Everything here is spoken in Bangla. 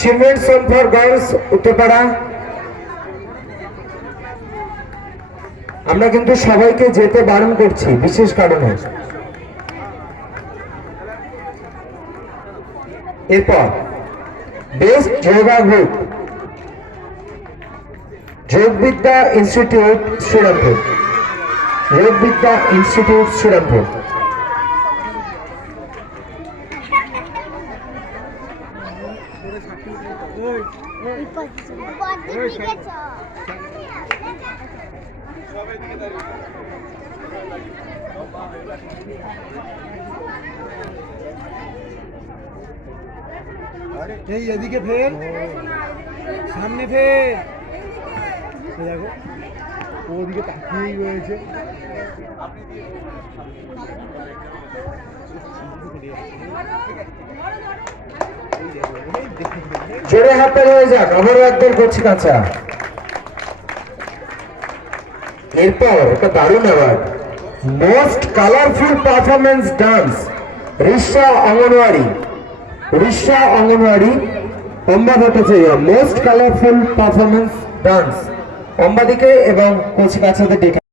Children's home for girls Uttarpara. আমরা কিন্তু সবাইকে যেতে বারণ করছি বিশেষ কারণে। এরপর best yoga group Yogabidya institute Serampore, Yogabidya institute Serampore. এই এদিকে ফের, সামনে ফের, দেখো ওদিকে তাকিয়েই রয়েছে। জোরে হাতে রয়ে যাক, আবারও একদল করছি কাঁচা। এরপর একটা দারুণ award, most colourful performance dance Risha anganwadi, Risha anganwadi Amba Bhattacharya. Most colourful performance dance অম্বাদিকে এবং কচি কাছাদের ডেকে